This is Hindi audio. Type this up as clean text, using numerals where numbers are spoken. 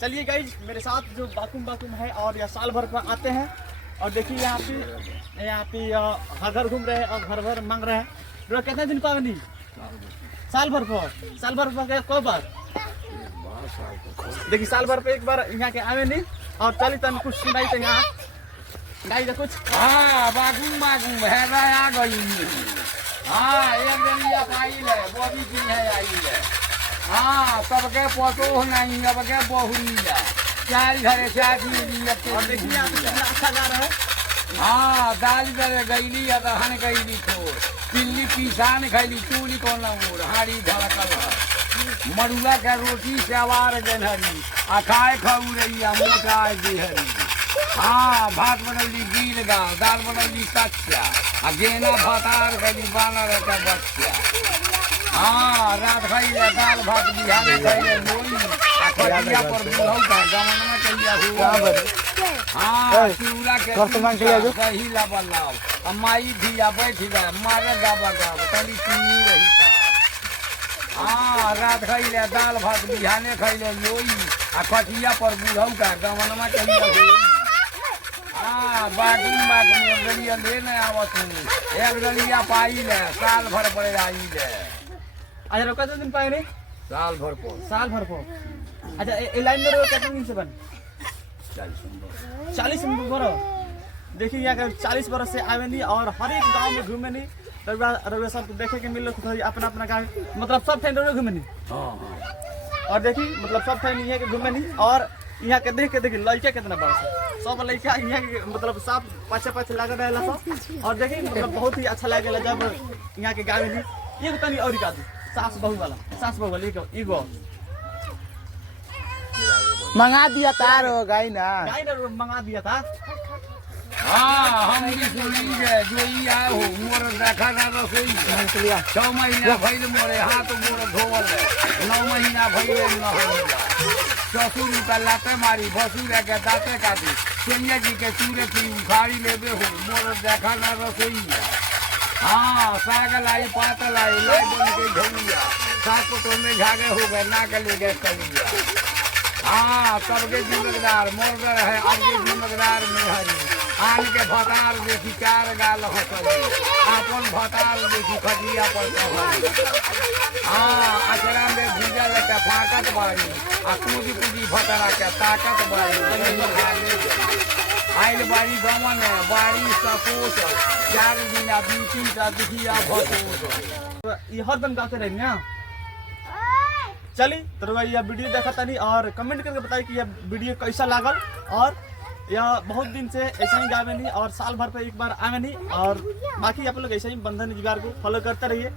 चलिए गाइज मेरे साथ जो बाकुम है और यह साल भर पर आते हैं और देखिए यहाँ पे हर घर घूम रहे हैं और घर भर मांग रहे हैं। ब्रो कितने दिन पावनी? साल भर पर कब बार? देखिए साल भर पे एक बार यहाँ के आवे नहीं और चली तन कुछ सुनाई तो यहाँ गाई तो कुछ बाकुम है आ गई। हाँ एक जनिया पाइल है बॉबी की है आई है। हाँ सबके पतो नहीं अब के बहुरी है चार घरे चाची और देखिए यहाँ पे कितना अच्छा गा रहा है। हाँ दाल दे गईली या दहन गईली तो पिल्ली पिसान खैली चूली कौन मोर हाड़ी धड़कल है मरुआ के रोटी सेवार गनहरी आ खाए खाऊ रही आ मोटा देहरी। हाँ भात बनौली गील गाँव दाल बनौली कच्चा आ गेना भतार गली बानर का बच्चा। हाँ रात खाइले दाल भात बिहारी खाइले लोई आ खटिया पर बुढ़ऊ का जमाना में कहिया हुआ। हाँ चूड़ा के दही लाबा लाव आ माई धिया बैठी रहे मारे गाबा गाब तनी चीनी रही था। हाँ रात खाइले दाल भात बिहाने खाइले लोई आ खटिया पर बुढ़ऊ का जमाना में कहिया हुआ। हाँ बाकी गलिया लेने आवत हूँ एक गलिया पाई ले साल भर पड़े आई ले। अच्छा रोका तो दिन पाए नहीं? साल भर को। अच्छा ए लाइन में कितने दिन से बन? 40 बरस। देखिए यहाँ के 40 बरस से आवे नहीं और हर एक गांव में घूमे नहीं रविवार सब देखे के मिल अपना अपना गाँव मतलब सब ठान रहे घूमे नहीं। और देखिए मतलब सब ठान यहाँ के घूमे नहीं और यहाँ के देख के देखिए लड़का कितना बड़ा है सब लड़का यहाँ के मतलब साफ पाछे लगा रहेला सब। और देखिए मतलब बहुत ही अच्छा लगेला जब यहाँ के गाँव में ये तनी और का सास बहू वाला एगो मंगा दिया तार गाय ना मंगा दिया था। हाँ हम भी सुनी है जो ही आए हो मोर देखा ना रसोई 6 महीना भइल मोरे हाथ मोर धोवल 9 महीना भइल नहरिया ससुर का लाते मारी भसुर के दाते काटी सोनिया जी के चूरे की उखाड़ी लेबे हो मोर देखा ना रसोई। हाँ साग लाई पात लाई बन के झोलिया साग को में झागे हो गए ना के ले गए कलिया। हाँ सबके जिम्मेदार मोरगर है आपके जिम्मेदार में हरी आन के भतार देखी 4 गाल हंसली अपन भतार देखी खटिया पर कहली। हाँ अचरा में भीजा लेके फाकत बारी आ पूजी भतरा के ताकत बारी आइल बारी गमन बारी सपोस 4 दिन बीती का दिखिया भतोस ये हर दम गाते रहे ना। चलिए तो यह वीडियो देखा था नहीं और कमेंट करके बताइए कि यह वीडियो कैसा लागल और यह बहुत दिन से ऐसा ही गावे नहीं और साल भर पे एक बार आवे नहीं और बाकी आप लोग ऐसे ही बंधन जुगाड़ को फॉलो करते रहिए।